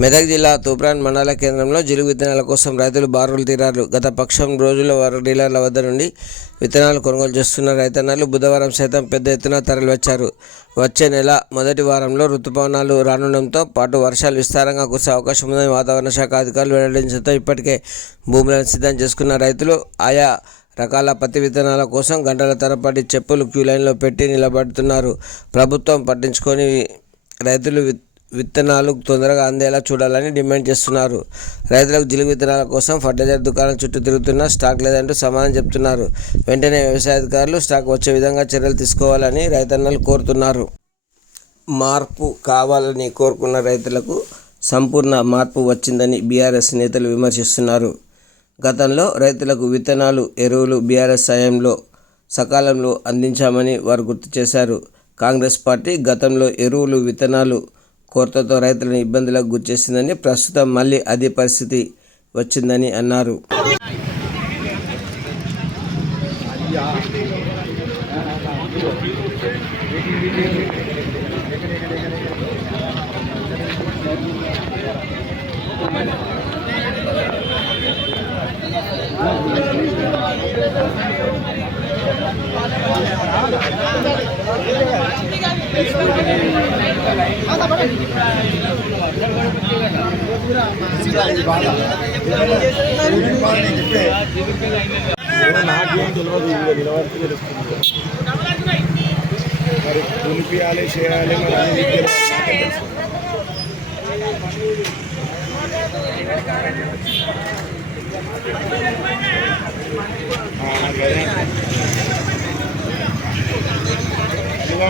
మెదక్ జిల్లా తూప్రాన్ మండల కేంద్రంలో జిలుగు విత్తనాల కోసం రైతులు బారులు తీరారు. గత పక్షం రోజుల్లో వారు డీలర్ల వద్ద నుండి విత్తనాలు కొనుగోలు చేస్తున్న రైతన్నలు బుధవారం సైతం పెద్ద ఎత్తున తరలివచ్చారు. వచ్చే నెల మొదటి వారంలో రుతుపవనాలు రానుండడంతో పాటు వర్షాలు విస్తారంగా కురిసే అవకాశం ఉందని వాతావరణ శాఖ అధికారులు వెల్లడించడంతో ఇప్పటికే భూములను సిద్ధం చేసుకున్న రైతులు ఆయా రకాల పత్తి విత్తనాల కోసం గంటల తరబడి చెప్పులు క్యూ లైన్లో పెట్టి నిలబడుతున్నారు. ప్రభుత్వం పట్టించుకొని రైతులు విత్తనాలు తొందరగా అందేలా చూడాలని డిమాండ్ చేస్తున్నారు. రైతులకు జిలుగు విత్తనాల కోసం ఫర్టిలైజర్ దుకాణం చుట్టూ తిరుగుతున్నా స్టాక్ లేదంటూ సమాధానం చెప్తున్నారు. వెంటనే వ్యవసాయ అధికారులు స్టాక్ వచ్చే విధంగా చర్యలు తీసుకోవాలని రైతన్నలు కోరుతున్నారు. మార్పు కావాలని కోరుకున్న రైతులకు సంపూర్ణ మార్పు వచ్చిందని బీఆర్ఎస్ నేతలు విమర్శిస్తున్నారు. గతంలో రైతులకు విత్తనాలు, ఎరువులు బీఆర్ఎస్ హయాంలో సకాలంలో అందించామని వారు గుర్తు చేశారు. కాంగ్రెస్ పార్టీ గతంలో ఎరువులు, విత్తనాలు కొరతతో రైతులను ఇబ్బందులకు గురిచేసిందని, ప్రస్తుతం మళ్ళీ అదే పరిస్థితి వచ్చిందని అన్నారు. మరి కొనిపియాలి చేయాలి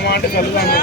మాట చదువుతాను